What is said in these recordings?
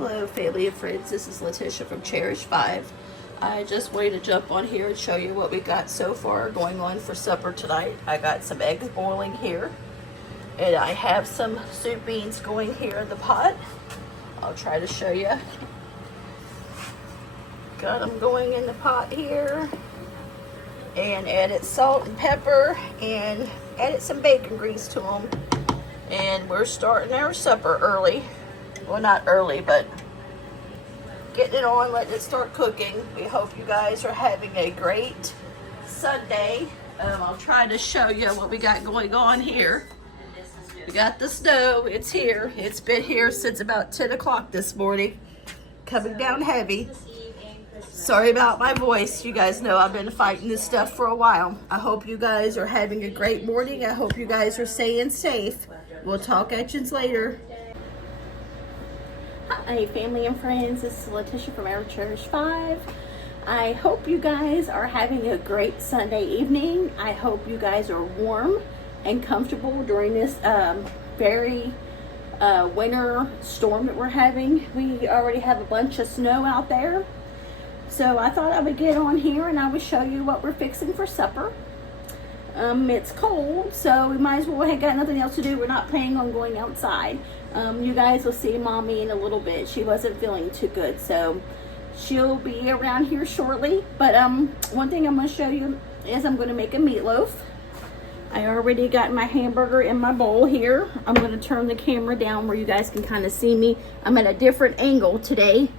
Hello family and friends, this is Letitia from Cherished 5. I just wanted to jump on here and show you what we got so far going on for supper tonight. I got some eggs boiling here, and I have some soup beans going here in the pot. I'll try to show you. Got them going in the pot here, and added salt and pepper and added some bacon grease to them. And we're starting our supper early. Well, not early, but getting it on, letting it start cooking. We hope you guys are having a great Sunday. I'll try to show you what we got going on here. We got the snow. It's here. It's been here since about 10 o'clock this morning. Coming down heavy. Sorry about my voice. You guys know I've been fighting this stuff for a while. I hope you guys are having a great morning. I hope you guys are staying safe. We'll talk at you later. Hi family and friends, this is Letitia from Our Cherished 5. I hope you guys are having a great Sunday evening. I hope you guys are warm and comfortable during this very winter storm that we're having. We already have a bunch of snow out there. So I thought I would get on here and I would show you what we're fixing for supper. It's cold, so we might as well, ain't got nothing else to do. We're not planning on going outside. You guys will see Mommy in a little bit. She wasn't feeling too good, so she'll be around here shortly. But one thing I'm going to show you is I'm going to make a meatloaf. I already got my hamburger in my bowl here. I'm going to turn the camera down where you guys can kind of see me. I'm at a different angle today,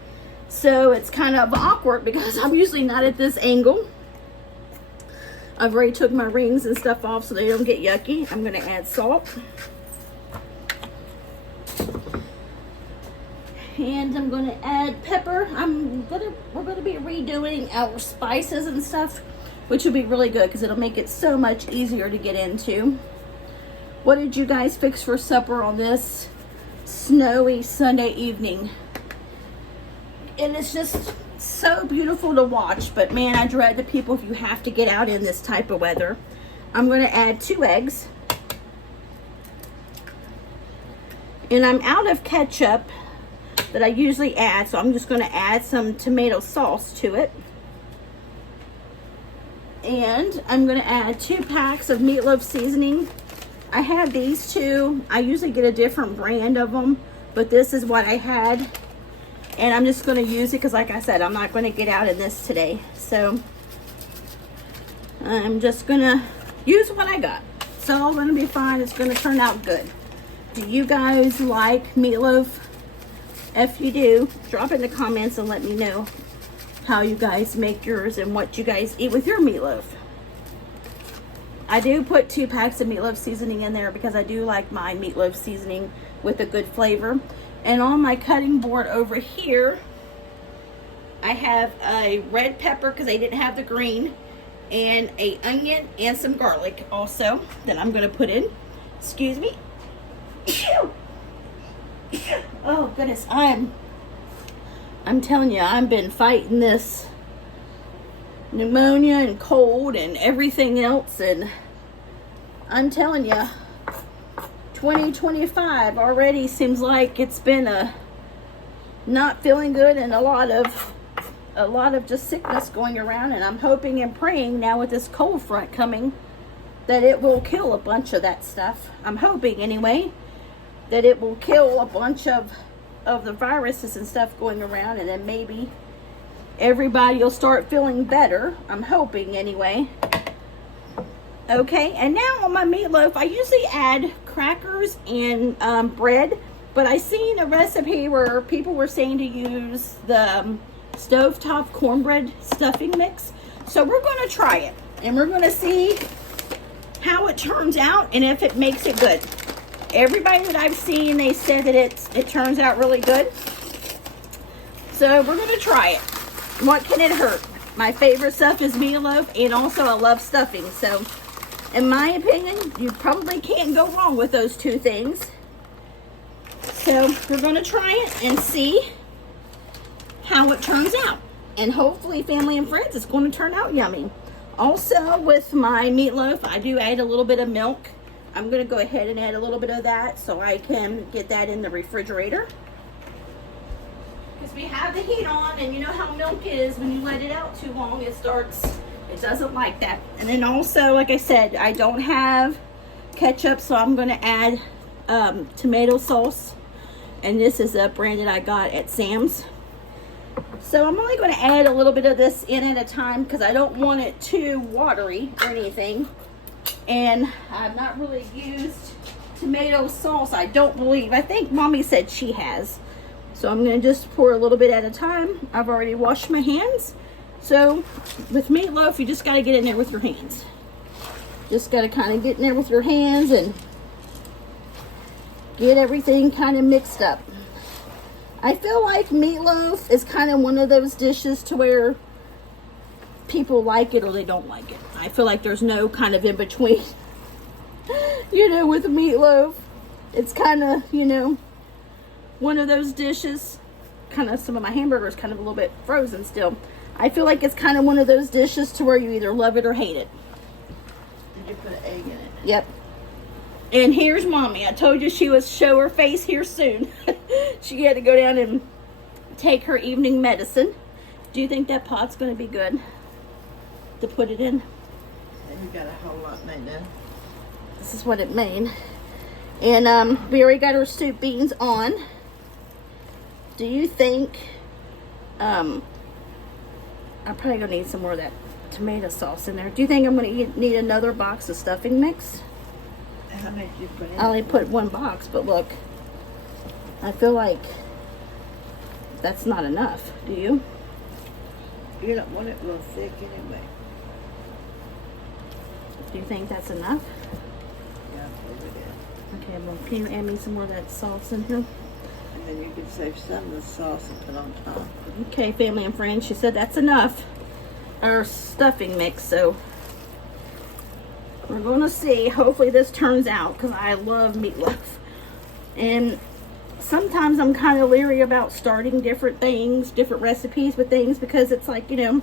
so it's kind of awkward because I'm usually not at this angle. I've already took my rings and stuff off so they don't get yucky. I'm going to add salt. And I'm going to add pepper. We're going to be redoing our spices and stuff, which will be really good because it'll make it so much easier to get into. What did you guys fix for supper on this snowy Sunday evening? And it's just so beautiful to watch, but man, I dread the people if you have to get out in this type of weather. I'm going to add 2 eggs. And I'm out of ketchup that I usually add, so I'm just going to add some tomato sauce to it. And I'm going to add 2 packs of meatloaf seasoning. I have these 2. I usually get a different brand of them, but this is what I had. And I'm just going to use it because, like I said, I'm not going to get out in this today. So I'm just going to use what I got. It's all going to be fine. It's going to turn out good. Do you guys like meatloaf? If you do, drop in the comments and let me know how you guys make yours and what you guys eat with your meatloaf. I do put 2 packs of meatloaf seasoning in there because I do like my meatloaf seasoning with a good flavor. And on my cutting board over here, I have a red pepper because I didn't have the green, and an onion and some garlic also that I'm going to put in. Excuse me. Oh goodness, I'm telling you, I've been fighting this pneumonia and cold and everything else, and I'm telling you, 2025 already seems like it's been a not feeling good and a lot of just sickness going around. And I'm hoping and praying now with this cold front coming that it will kill a bunch of that stuff. I'm hoping anyway that it will kill a bunch of the viruses and stuff going around, and then maybe everybody will start feeling better. I'm hoping anyway. Okay, and now on my meatloaf, I usually add crackers and bread, but I seen a recipe where people were saying to use the stovetop cornbread stuffing mix. So we're going to try it, and we're going to see how it turns out and if it makes it good. Everybody that I've seen, they said that it turns out really good. So we're going to try it. What can it hurt? My favorite stuff is meatloaf, and also I love stuffing. So in my opinion, you probably can't go wrong with those 2 things. So we're going to try it and see how it turns out. And hopefully, family and friends, it's going to turn out yummy. Also, with my meatloaf, I do add a little bit of milk. I'm going to go ahead and add a little bit of that so I can get that in the refrigerator. since we have the heat on, and you know how milk is, when you let it out too long, it doesn't like that. And then also, like I said, I don't have ketchup, so I'm going to add tomato sauce. And this is a brand that I got at Sam's. So I'm only going to add a little bit of this in at a time because I don't want it too watery or anything. And I've not really used tomato sauce, I don't believe. I think Mommy said she has. So I'm going to just pour a little bit at a time. I've already washed my hands. So with meatloaf, you just got to get in there with your hands. Just got to kind of get in there with your hands and get everything kind of mixed up. I feel like meatloaf is kind of one of those dishes to where people like it or they don't like it. I feel like there's no kind of in between. You know, with meatloaf, it's kind of, you know, one of those dishes. Kind of, some of my hamburgers kind of a little bit frozen still. I feel like it's kind of one of those dishes to where you either love it or hate it. Did you put an egg in it? Yep. And here's Mommy. I told you she would show her face here soon. She had to go down and take her evening medicine. Do you think that pot's going to be good to put it in? And you got a whole lot made now. This is what it made. And we already got our soup beans on. Do you think... I'm probably going to need some more of that tomato sauce in there. Do you think I'm going to need another box of stuffing mix? How many did you put in? I only put one box, but look, I feel like that's not enough. Do you? You don't want it real thick anyway. Do you think that's enough? Yeah, over there. Okay, well, can you add me some more of that sauce in here? And then you can save some of the sauce and put on top. Okay, family and friends, she said that's enough. Our stuffing mix, so we're going to see. Hopefully this turns out because I love meatloaf. And sometimes I'm kind of leery about starting different things, different recipes with things, because it's like, you know,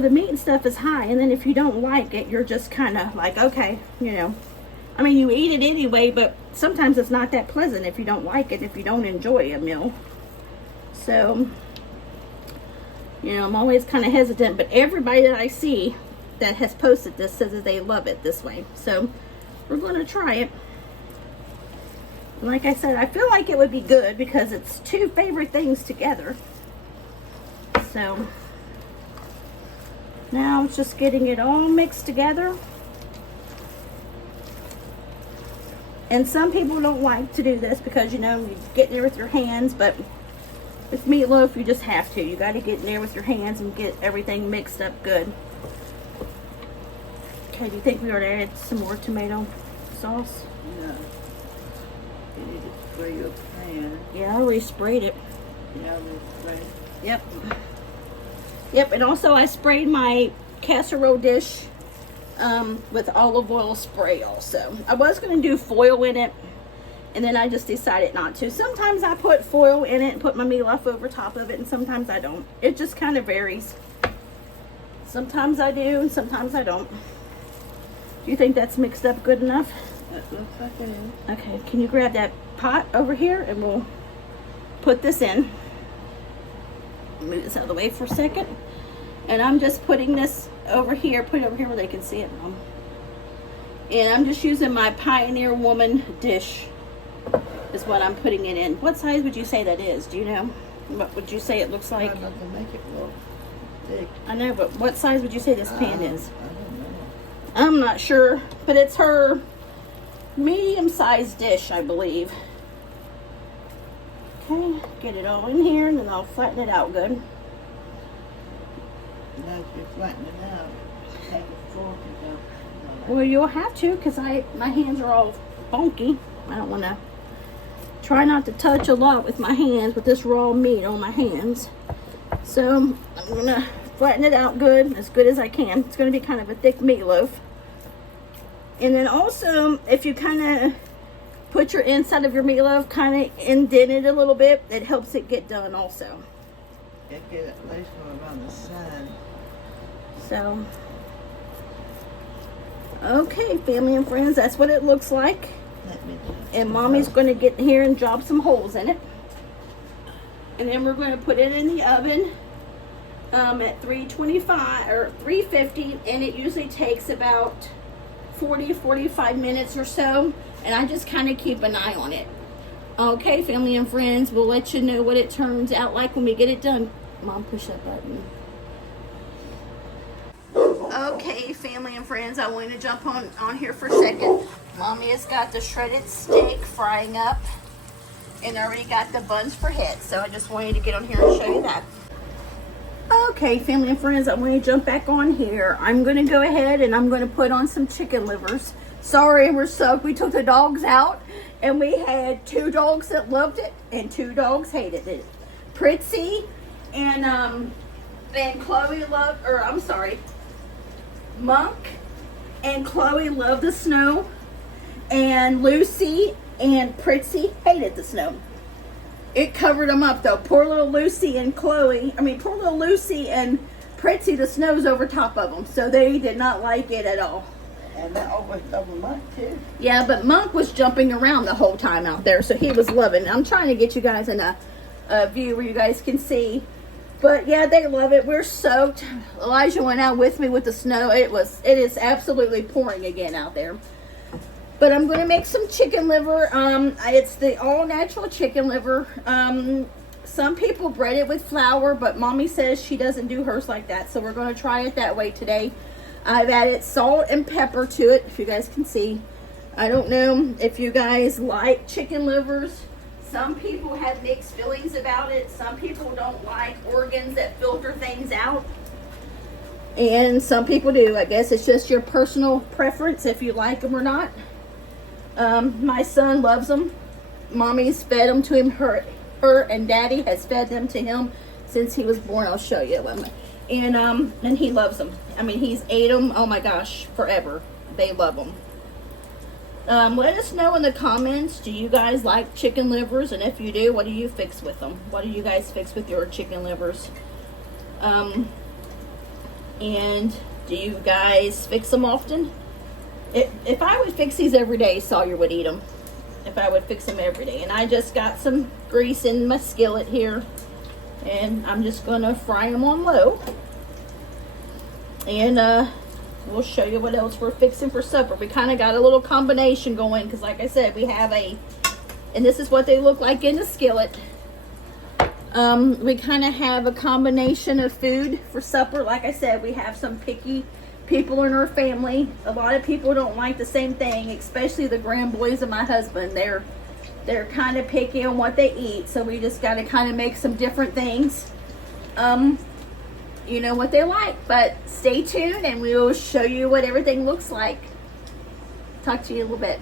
the meat and stuff is high. And then if you don't like it, you're just kind of like, okay, you know. I mean, you eat it anyway, but sometimes it's not that pleasant if you don't like it, if you don't enjoy a meal. So, you know, I'm always kind of hesitant. But everybody that I see that has posted this says that they love it this way. So we're going to try it. And like I said, I feel like it would be good because it's two favorite things together. So now it's just getting it all mixed together. And some people don't like to do this because, you know, you get in there with your hands, but with meatloaf you just have to. You got to get in there with your hands and get everything mixed up good. Okay, do you think we ought to add some more tomato sauce? No. You need to spray your pan. Yeah, I already sprayed it. Yeah, we spray. Yep. Yep, and also I sprayed my casserole dish with olive oil spray also. I was going to do foil in it, and then I just decided not to. Sometimes I put foil in it and put my meatloaf over top of it, and sometimes I don't. It just kind of varies. Sometimes I do, and sometimes I don't. Do you think that's mixed up good enough? That looks like it is. Okay, can you grab that pot over here and we'll put this in. Move this out of the way for a second. And I'm just putting this over here, put it over here where they can see it, Mom. And I'm just using my Pioneer Woman dish is what I'm putting it in. What size would you say that is? Do you know? What would you say it looks like? I'm not to make it look thick. I know, but what size would you say this pan is? I don't know. I'm not sure, but it's her medium-sized dish, I believe. Okay, get it all in here, and then I'll flatten it out good. Now if you flatten it out, take a fork and go. Well, you'll have to, because my hands are all funky. I don't want to try not to touch a lot with my hands, with this raw meat on my hands. So I'm going to flatten it out good as I can. It's going to be kind of a thick meatloaf. And then also, if you kind of put your inside of your meatloaf, kind of indent it a little bit, it helps it get done also. Yeah, get it at least around the side. So, okay, family and friends, that's what it looks like. Let me do it. And Mommy's going to get in here and drop some holes in it. And then we're going to put it in the oven at 325 or 350, and it usually takes about 40 to 45 minutes or so, and I just kind of keep an eye on it. Okay, family and friends, we'll let you know what it turns out like when we get it done. Mom, push that button. Okay, family and friends, I wanted to jump on here for a second. Mommy has got the shredded steak frying up, and already got the buns for head, so I just wanted to get on here and show you that. Okay, family and friends, I'm going to jump back on here. I'm going to go ahead and I'm going to put on some chicken livers. Sorry, we're soaked. We took the dogs out, and we had 2 dogs that loved it and 2 dogs hated it. Pritzy and Chloe loved, or I'm sorry, Monk and Chloe loved the snow, and Lucy and Pritzy hated the snow. It covered them up though. Poor little Lucy and poor little Lucy and Pritzy, the snow's over top of them, so they did not like it at all. And that almost over Monk too. Yeah, but Monk was jumping around the whole time out there, so he was loving it. I'm trying to get you guys in a view where you guys can see. But yeah, they love it. We're soaked. Elijah went out with me with the snow. It is absolutely pouring again out there. But I'm going to make some chicken liver. It's the all-natural chicken liver. Some people bread it with flour, but Mommy says she doesn't do hers like that. So we're going to try it that way today. I've added salt and pepper to it, if you guys can see. I don't know if you guys like chicken livers. Some people have mixed feelings about it. Some people don't like organs that filter things out. And some people do. I guess it's just your personal preference if you like them or not. My son loves them. Mommy's fed them to him. Her and Daddy has fed them to him since he was born. I'll show you them. And he loves them. I mean, he's ate them, oh my gosh, forever. They love them. Let us know in the comments, do you guys like chicken livers? And if you do, what do you fix with them? What do you guys fix with your chicken livers? And do you guys fix them often? If I would fix these every day, Sawyer would eat them. If I would fix them every day. And I just got some grease in my skillet here. And I'm just going to fry them on low. And we'll show you what else we're fixing for supper. We kind of got a little combination going. Because like I said, we have and this is what they look like in the skillet. We kind of have a combination of food for supper. Like I said, we have some picky people in our family. A lot of people don't like the same thing, especially the grand boys of my husband. They're kind of picky on what they eat, so we just got to kind of make some different things. You know what they like, but stay tuned and we will show you what everything looks like. Talk to you in a little bit.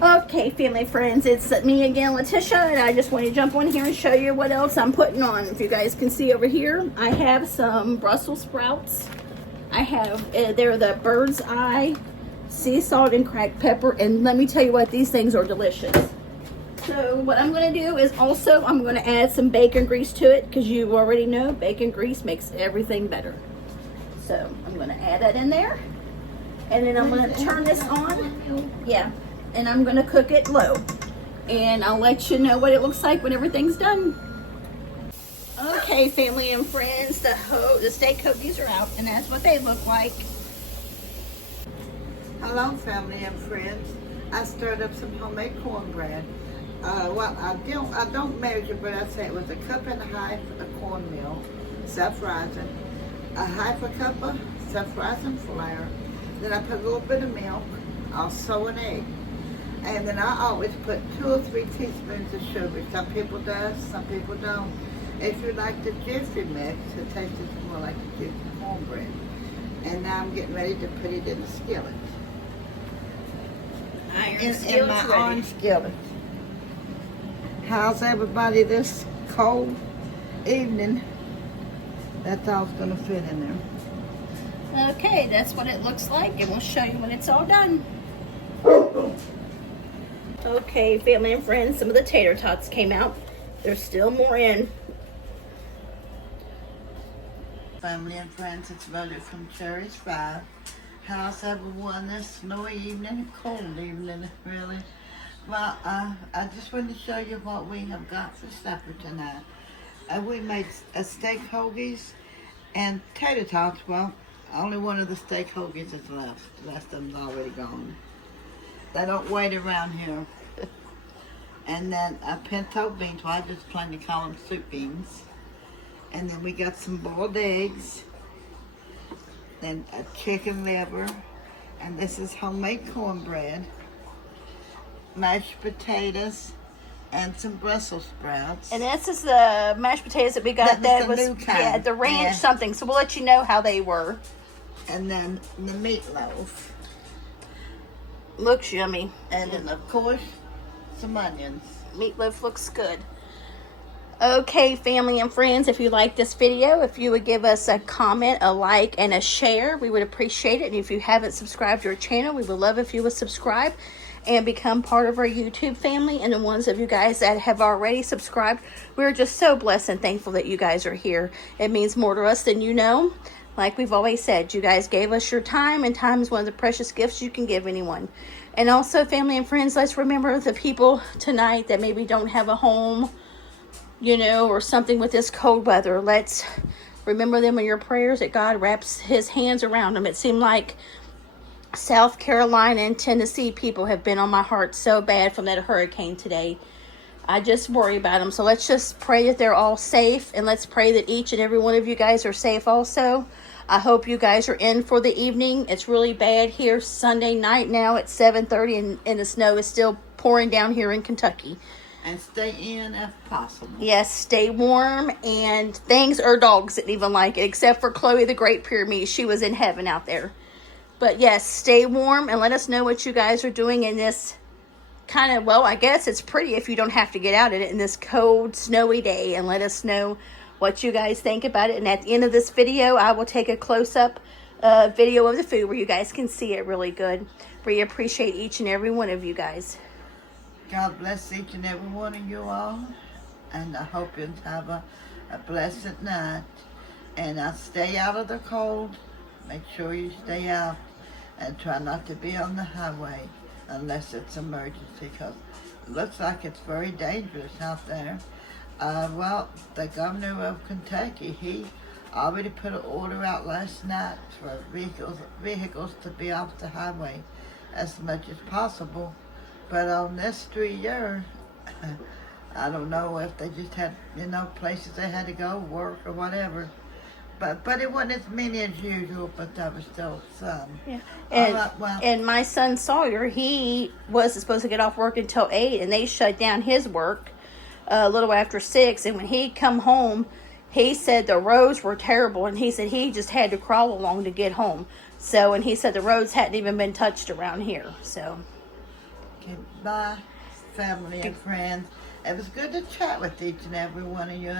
Okay, family friends, it's me again, Letitia, and I just want to jump on here and show you what else I'm putting on. If you guys can see over here, I have some Brussels sprouts. I have, they're the bird's eye, sea salt and cracked pepper, and let me tell you what, these things are delicious. So what I'm going to do is also, I'm going to add some bacon grease to it, because you already know bacon grease makes everything better. So I'm going to add that in there, and then I'm going to turn this on. Yeah, and I'm going to cook it low, and I'll let you know what it looks like when everything's done. Okay, family and friends, the steak hoagies are out, and that's what they look like. Hello, family and friends. I stirred up some homemade cornbread. Well, I don't measure, but I say it was 1.5 cups of cornmeal, self-rising, 1/2 cup of self-rising flour. Then I put a little bit of milk, also an egg. And then I always put 2 or 3 teaspoons of sugar. Some people do, some people don't. If you like the jiffy mix, it tastes more like the jiffy cornbread. And now I'm getting ready to put it in the skillet. In my own skillet. How's everybody this cold evening? That's all it's going to fit in there. Okay, that's what it looks like, and we'll show you when it's all done. Okay, family and friends, some of the tater tots came out. There's still more in. Family and friends, it's Mildred from Cherished 5. How's everyone this snowy evening, cold evening, really? Well, I just wanted to show you what we have got for supper tonight. We made a steak hoagies and tater tots. Well, only one of the steak hoagies is left. The rest of them's already gone. They don't wait around here. And then pinto beans. Well, I just plain to call them soup beans. And then we got some boiled eggs. Then a chicken liver. And this is homemade cornbread. Mashed potatoes and some Brussels sprouts. And this is the mashed potatoes that we got. That was the new kind. Yeah, the ranch Yeah. something. So we'll let you know how they were. And then the meatloaf. Looks yummy. And then, of course, some onions. Meatloaf looks good. Okay, family and friends, if you like this video, if you would give us a comment, a like, and a share, we would appreciate it. And if you haven't subscribed to our channel, we would love if you would subscribe and become part of our YouTube family. And the ones of you guys that have already subscribed, we're just so blessed and thankful that you guys are here. It means more to us than you know. Like we've always said, you guys gave us your time, and time is one of the precious gifts you can give anyone. And also, family and friends, let's remember the people tonight that maybe don't have a home, you know, or something with this cold weather. Let's remember them in your prayers, that God wraps his hands around them. It seemed like South Carolina and Tennessee people have been on my heart so bad from that hurricane today. I just worry about them. So let's just pray that they're all safe, and let's pray that each and every one of you guys are safe also. I hope you guys are in for the evening. It's really bad here Sunday night now at 7:30, and the snow is still pouring down here in Kentucky. And stay in if possible. Yes, stay warm, and things our dogs didn't even like it, except for Chloe the Great Pyramid. She was in heaven out there. But yes, stay warm, and let us know what you guys are doing in this kind of, well, I guess it's pretty if you don't have to get out in it in this cold, snowy day. And let us know what you guys think about it. And at the end of this video, I will take a close-up video of the food where you guys can see it really good. We appreciate each and every one of you guys. God bless each and every one of you all. And I hope you have a blessed night. And stay out of the cold. Make sure you stay out. And try not to be on the highway unless it's emergency, because it looks like it's very dangerous out there. Well, the governor of Kentucky, he already put an order out last night for vehicles to be off the highway as much as possible. But on this street here, I don't know if they just had, you know, places they had to go, work or whatever. But it wasn't as many as usual, but there was still some. Yeah. And my son Sawyer, he wasn't supposed to get off work until 8, and they shut down his work a little after 6. And when he come home, he said the roads were terrible, and he said he just had to crawl along to get home. So, and he said the roads hadn't even been touched around here. So, okay, bye, family and friends. It was good to chat with each and every one of you.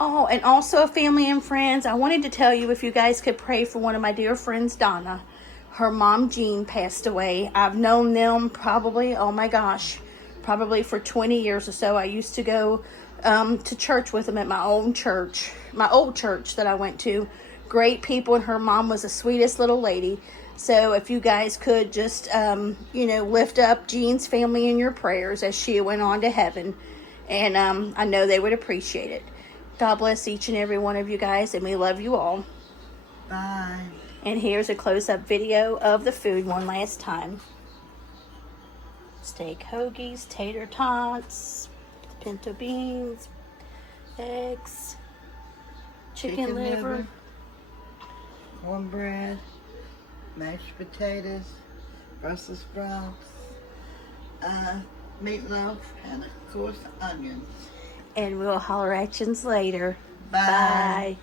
Oh, and also, family and friends, I wanted to tell you if you guys could pray for one of my dear friends, Donna. Her mom, Jean, passed away. I've known them probably, oh my gosh, probably for 20 years or so. I used to go to church with them at my old church that I went to. Great people, and her mom was the sweetest little lady. So if you guys could just, you know, lift up Jean's family in your prayers as she went on to heaven. And I know they would appreciate it. God bless each and every one of you guys, and we love you all. Bye. And here's a close-up video of the food one last time. Steak hoagies, tater tots, pinto beans, eggs, chicken liver, cornbread, mashed potatoes, Brussels sprouts, meatloaf, and of course onions. And we'll holler at you later. Bye. Bye.